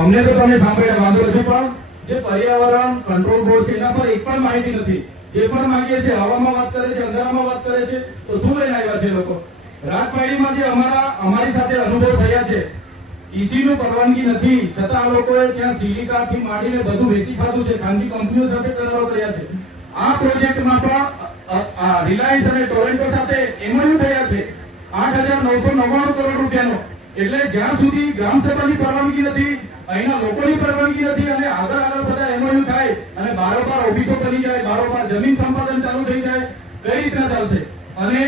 અમને તો તમે સાંભળ્યા વાંધો નથી, પણ જે પર્યાવરણ કંટ્રોલ બોર્ડ છે એના પર એક પણ માહિતી નથી. જે પણ માંગીએ છીએ હવામાં વાત કરે છે, અંધારામાં વાત કરે છે, તો શું લઈને આવ્યા છે લોકો? રાજપાડીમાં જે અમારી સાથે અનુભવ થયા છે, ઈસી નું પરવાનગી નથી છતાં આ લોકોએ ત્યાં સિલિકાથી માંડીને બધું વેચી ખાધું છે, ખાનગી કંપનીઓ સાથે કરારો કર્યા છે. આ પ્રોજેક્ટમાં પણ રિલાયન્સ અને ટોરેન્ટો સાથે એમઓયુ થયા છે 8,999 કરોડ રૂપિયાનો. એટલે જ્યાં સુધી ગ્રામસભાની પરવાનગી નથી, અહીંના લોકોની પરવાનગી નથી અને આગળ બધા એમઓયુ થાય અને બારોબાર ઓફિસો બની જાય, બારોબાર જમીન સંપાદન ચાલુ થઈ જાય, કઈ રીતના ચાલશે? અને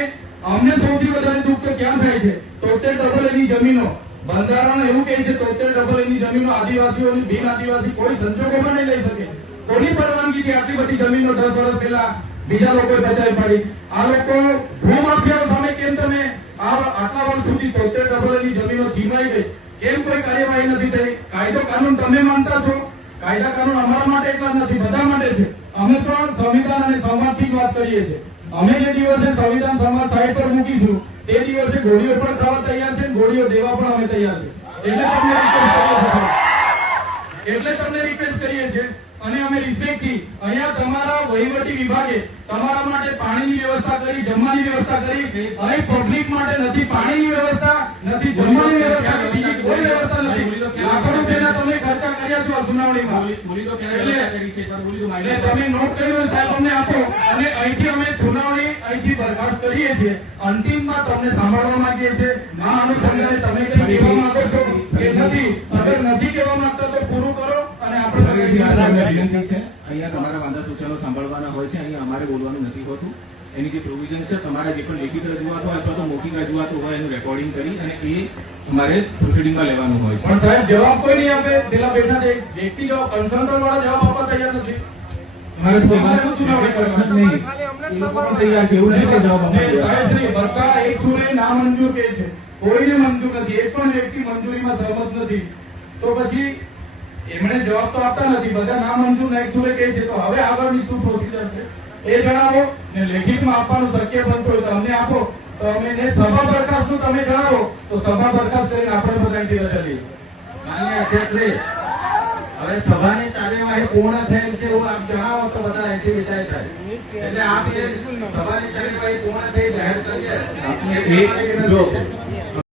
અમને સૌથી વધારે દુઃખ તો ક્યાં થાય છે? 73 ની જમીનો, બંધારણ એવું કહે છે 73 ની જમીનો આદિવાસીઓની, બિન આદિવાસી કોઈ સંજોગોમાં નહીં લઈ શકે. કોની પરવાનગીથી આટલી બધી જમીનો 10 વર્ષ પહેલા બીજા લોકોએ બચાવી પાડી? આ લોકો ભૂમાફિયાઓ સામે કેમ તમે આટલા વર્ષ સુધી 73 ની જમીનો છીનવાઈ ગઈ, કેમ કોઈ કાર્યવાહી નથી થઈ? કાયદો કાનૂન તમે માનતા છો? કાયદા કાનૂન અમારા માટે એટલા નથી, બધા માટે છે. અમે પણ સંવિધાન અને સંવાદથી જ વાત કરીએ છીએ. અમે જે દિવસે સંવિધાન સંવાદ સાઈડ પર મૂકીશું તે દિવસે ગોળીઓ પણ ખાવા તૈયાર છે, ગોળીઓ દેવા પણ અમે તૈયાર છે. એટલે તમને રિક્વેસ્ટ કરીએ છીએ અને અમે રિસ્પેક્ટથી અહીંયા તમારા વહીવટી વિભાગે તમારા માટે પાણીની વ્યવસ્થા કરી, જમવાની વ્યવસ્થા કરી. અહીં પબ્લિક માટે નથી પાણીની વ્યવસ્થા, નથી જમવાની વ્યવસ્થા, બીજી કોઈ વ્યવસ્થા નથી. લાખો રૂપિયાના તમે ખર્ચા કર્યા છો આ સુનાવણીમાં. એટલે તમે નોટ કર્યું સાહેબ, અમને આપો અને અહીંથી અમે સુનાવણી અહીંથી બરખાસ્ત કરીએ છીએ. અંતિમમાં તમને સાંભળવા માંગીએ છીએ. આ અનુસંધાને તમે કઈ કહેવા માંગો છો કે નથી? અગર નથી કહેવા માંગતા તો પૂરું કરો અને આપણે વિનંતી છે, અહીંયા તમારા વાંધા સૂચનો સાંભળવાના હોય છે, અહીંયા અમારે બોલવાનું નથી હોતું. એની જે પ્રોવિઝન છે, તમારા જે પણ લેખિત રજૂઆતો અથવા તો મૌખિક રજૂઆતો હોય એનું રેકોર્ડિંગ કરી અને એ અમારે પ્રોસિડિંગમાં લેવાનું હોય છે. પણ સાહેબ જવાબ કોઈ નહીં આપે. પેલા બેઠા છે વ્યક્તિ જવાબ, કન્સર્ન વાળા જવાબ આપવા તૈયાર નથી. એક સુરે નામંજૂર કે છે, કોઈને મંજૂર નથી, એક પણ વ્યક્તિ મંજૂરીમાં સહમત નથી. તો પછી એમણે જવાબ તો આપતા નથી, બધા નામંજૂર એક સુરે કે છે. તો હવે આગળની શું પ્રોસિજર છે એ જણાવો ને લેખિતમાં આપવાનું શક્ય બનતું હોય તો અમને આપો. તો અમે સભા બરખાસ્તનું તમે જણાવો તો સભા બરખાસ્ત કરીને આપણે બધા અહીંથી રજા લઈએ. માન્ય અધ્યક્ષશ્રી, હવે સભાની કાર્યવાહી પૂર્ણ થયેલ છે એવું આપ જણાવો તો બધા અહીંથી વિદાય થાય. એટલે આપ એ સભાની કાર્યવાહી પૂર્ણ થઈ જાહેર કરીએ.